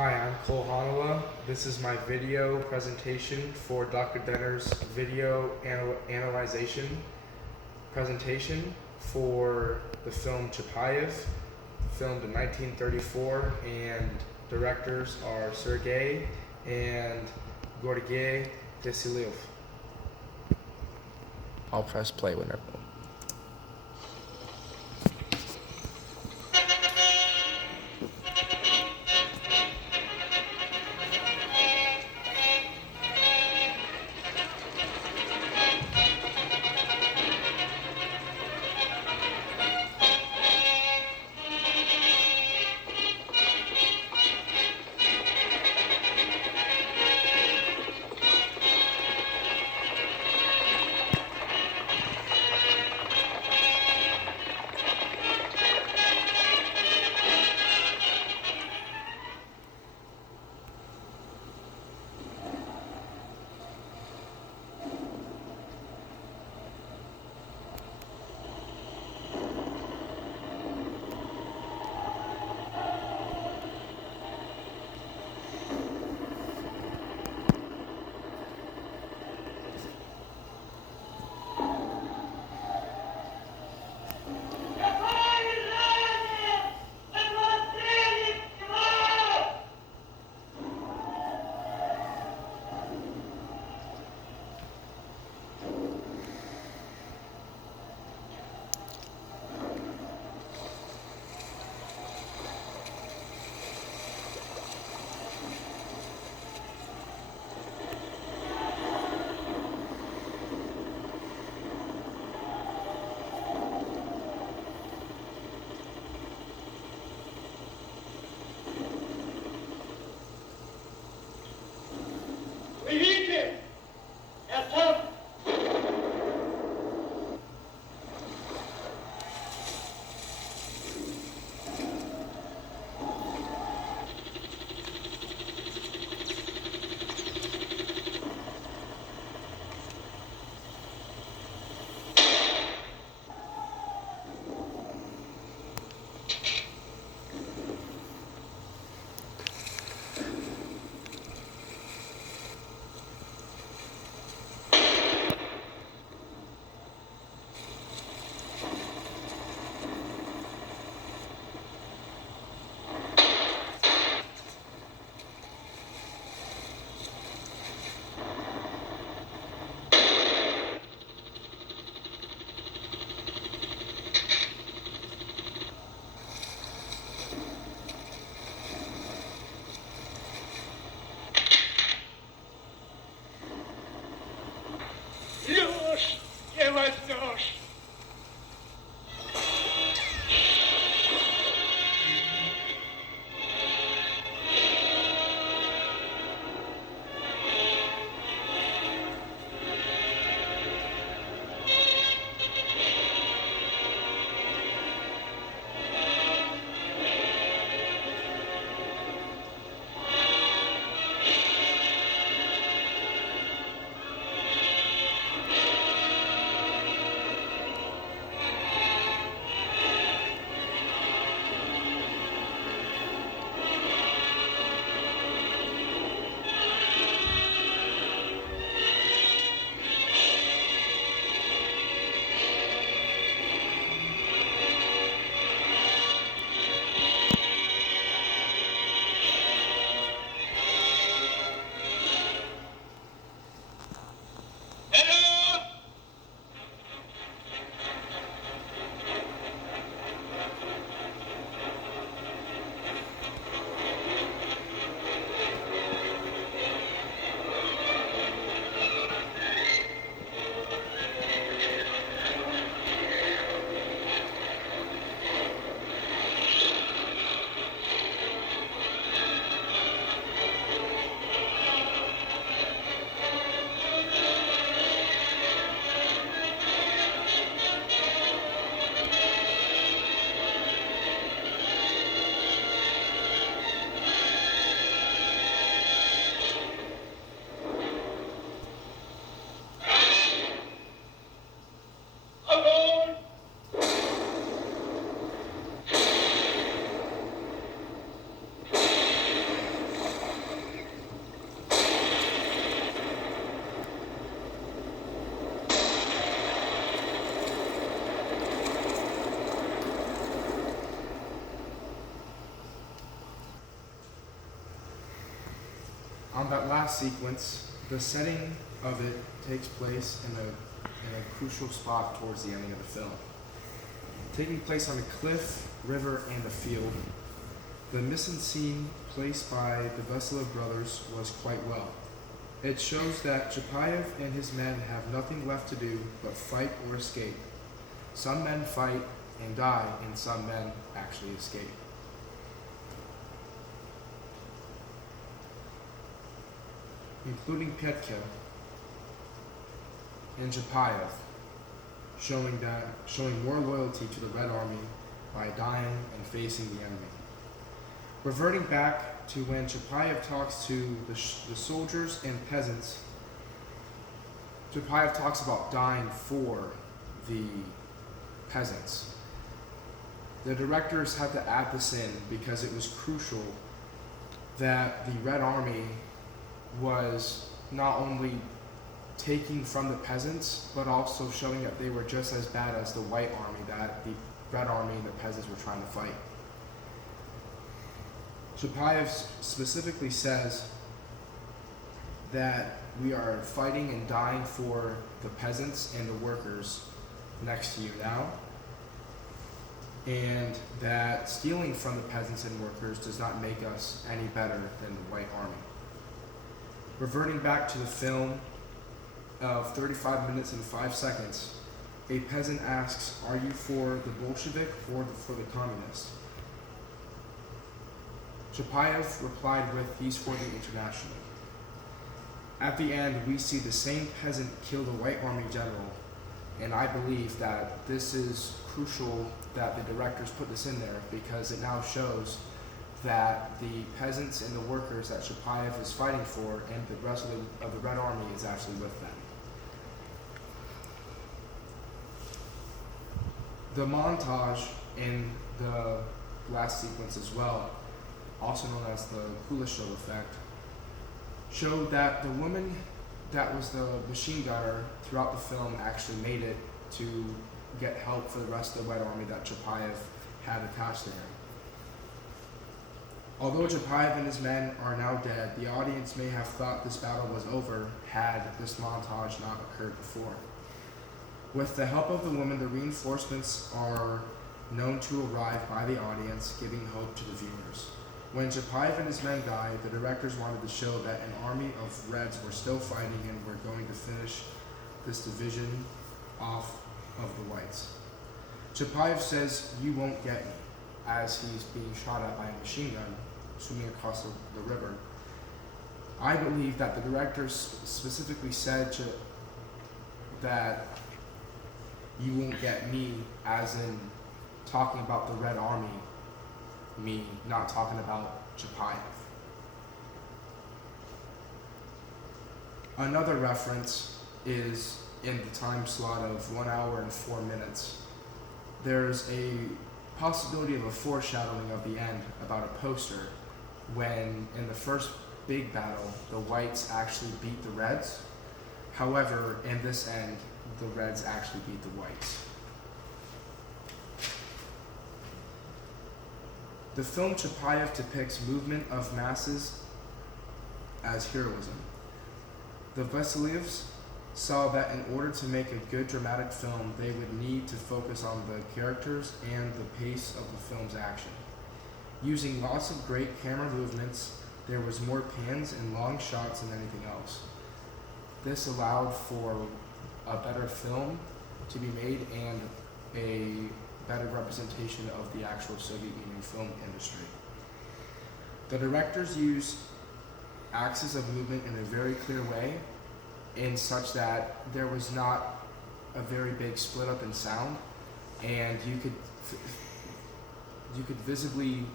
Hi, I'm Cole Hanala. This is my video presentation for Dr. Denner's video analyzation presentation for the film Chapayev, filmed in 1934, and directors are Sergei and Georgi Vasilyev. I'll press play whenever. On that last sequence, the setting of it takes place in a crucial spot towards the ending of the film. Taking place on a cliff, river, and a field, the mise-en-scene placed by the Vasilyev brothers was quite well. It shows that Chapayev and his men have nothing left to do but fight or escape. Some men fight and die, and some men actually escape. Including Petka and Chapayev, showing more loyalty to the Red Army by dying and facing the enemy. Reverting back to when Chapayev talks to the soldiers and peasants, Chapayev talks about dying for the peasants. The directors had to add this in because it was crucial that the Red Army was not only taking from the peasants, but also showing that they were just as bad as the White Army that the Red Army and the peasants were trying to fight. Chapayev specifically says that we are fighting and dying for the peasants and the workers next to you now, and that stealing from the peasants and workers does not make us any better than the White Army. Reverting back to the film of 35 minutes and 5 seconds, a peasant asks, "Are you for the Bolshevik or for the communists?" Chapayev replied with, "He's for the International." At the end, we see the same peasant kill the White Army general, and I believe that this is crucial that the directors put this in there because it now shows that the peasants and the workers that Chapayev is fighting for and the rest of the Red Army is actually with them. The montage in the last sequence as well, also known as the Kuleshov effect, showed that the woman that was the machine gunner throughout the film actually made it to get help for the rest of the Red Army that Chapayev had attached to him. Although Chapayev and his men are now dead, the audience may have thought this battle was over had this montage not occurred before. With the help of the woman, the reinforcements are known to arrive by the audience, giving hope to the viewers. When Chapayev and his men died, the directors wanted to show that an army of Reds were still fighting and were going to finish this division off of the Whites. Chapayev says, "You won't get me," as he's being shot at by a machine gun swimming across the river. I believe that the directors specifically said that "you won't get me," as in talking about the Red Army, me, not talking about Chapayev. Another reference is in the time slot of 1 hour and 4 minutes. There's a possibility of a foreshadowing of the end about a poster when in the first big battle the Whites actually beat the Reds. However, in this end, the Reds actually beat the Whites. The film Chapayev depicts movement of masses as heroism. The Vasilyevs saw that in order to make a good dramatic film, they would need to focus on the characters and the pace of the film's action. Using lots of great camera movements, there was more pans and long shots than anything else. This allowed for a better film to be made and a better representation of the actual Soviet Union film industry. The directors used axes of movement in a very clear way, in such that there was not a very big split up in sound, and you could visibly,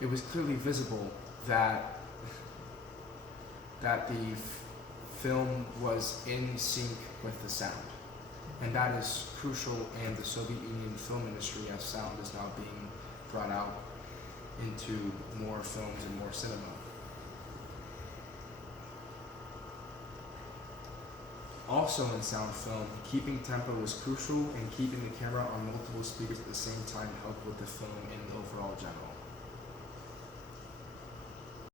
it was clearly visible that the film was in sync with the sound. And that is crucial in the Soviet Union film industry, as sound is now being brought out into more films and more cinema. Also in sound film, keeping tempo was crucial, and keeping the camera on multiple speakers at the same time helped with the film in the overall general.